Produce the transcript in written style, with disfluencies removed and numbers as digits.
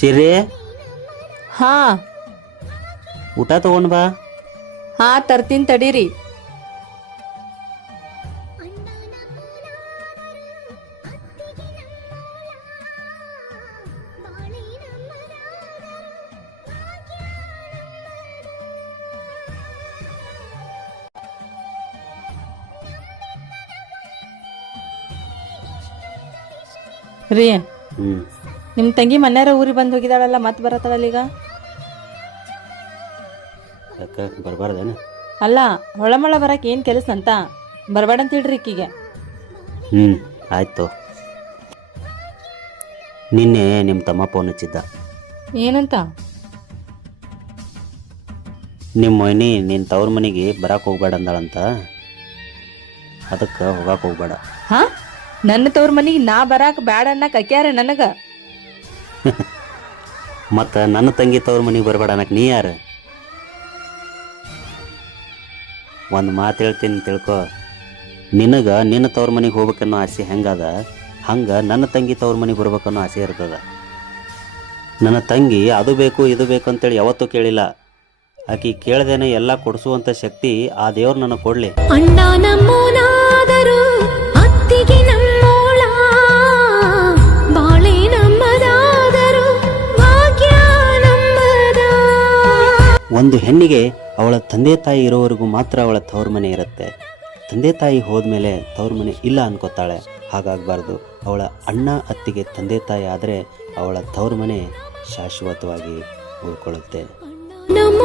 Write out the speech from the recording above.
ಸಿರಿ ಹಾ ಊಟ ತಗೊಂಡ್ ಬಾ. ಹಾ ತರ್ತೀನಿ ತಡೀರಿ. ರೀ ಹ್ಮ್ ನಿಮ್ ತಂಗಿ ಮನ್ಯಾರ ಊರಿಗೆ ಬಂದ್ ಹೋಗಿದಾಳಲ್ಲ ಮತ್ ಬರತ್ತಾಳಲ್ಲ ಈಗ. ಯಾಕ ಬರ್ಬಾರ್ದೇನ? ಅಲ್ಲ ಹೊಳಮಳ ಬರಕ್ ಏನ್ ಕೆಲಸ ಅಂತ ಬರ್ಬೇಡ ಅಂತ ಹೇಳ್ರಿ ಈಕಿಗೆ. ಆಯ್ತು. ನಿನ್ನೆ ನಿಮ್ಮ ತಮ್ಮ ಫೋನ್ ಹಚ್ಚಿದ್ದ. ಏನಂತ? ನಿಮ್ಮ ಮೊಯ್ನಿ ನಿನ್ನ ತವ್ರ ಮನೆಗೆ ಬರಕ್ಕೆ ಹೋಗ್ಬೇಡ ಅಂದಾಳಂತ, ಅದಕ್ಕೆ ಹೋಗಕ್ಕೆ ಹೋಗ್ಬೇಡ. ಹಾ ನನ್ನ ತವ್ರ ಮನಿಗೆ ನಾ ಬರಾಕ್ ಬ್ಯಾಡ ಅನ್ನಕ್ ಅಕ್ಯಾರ ನನಗ. ಮತ್ತು ನನ್ನ ತಂಗಿ ತವ್ರ ಮನೆಗೆ ಬರಬೇಡ ಅನ್ನಕ್ಕೆ ನೀ ಯಾರು? ಒಂದು ಮಾತು ಹೇಳ್ತೀನಿ ತಿಳ್ಕೊ, ನಿನಗೆ ನಿನ್ನ ತವ್ರ ಮನೆಗೆ ಹೋಗ್ಬೇಕನ್ನೋ ಆಸೆ ಹೆಂಗದ, ಹಂಗೆ ನನ್ನ ತಂಗಿ ತವ್ರ ಮನೆಗೆ ಬರ್ಬೇಕನ್ನೋ ಆಸೆ ಇರ್ತದ. ನನ್ನ ತಂಗಿ ಅದು ಬೇಕು ಇದು ಬೇಕು ಅಂತೇಳಿ ಯಾವತ್ತೂ ಕೇಳಿಲ್ಲ. ಆಕೆ ಕೇಳ್ದೇನೆ ಎಲ್ಲ ಕೊಡಿಸುವಂಥ ಶಕ್ತಿ ಆ ದೇವ್ರು ನನಗೆ ಕೊಡಲಿ. ಅಣ್ಣ ನಮ್ಮೋನಾದರೂ ಅತ್ತಿಗೆ ನಮ್ಮೋಳ, ಬಾಳೆ ನಮ್ಮದಾದರೂ ಭಾಗ್ಯ ನಮ್ಮದ. ಒಂದು ಹೆಣ್ಣಿಗೆ ಅವಳ ತಂದೆ ತಾಯಿ ಇರೋವರೆಗೂ ಮಾತ್ರ ಅವಳ ತವ್ರ ಮನೆ ಇರುತ್ತೆ. ತಂದೆ ತಾಯಿ ಹೋದ್ಮೇಲೆ ತವ್ರ ಮನೆ ಇಲ್ಲ ಅನ್ಕೋತಾಳೆ. ಹಾಗಾಗಬಾರ್ದು. ಅವಳ ಅಣ್ಣ ಅತ್ತಿಗೆ ತಂದೆ ತಾಯಿ ಆದರೆ ಅವಳ ತವ್ರ ಮನೆ ಶಾಶ್ವತವಾಗಿ ಉಳ್ಕೊಳ್ಳುತ್ತೆ. ನಮ್ಮ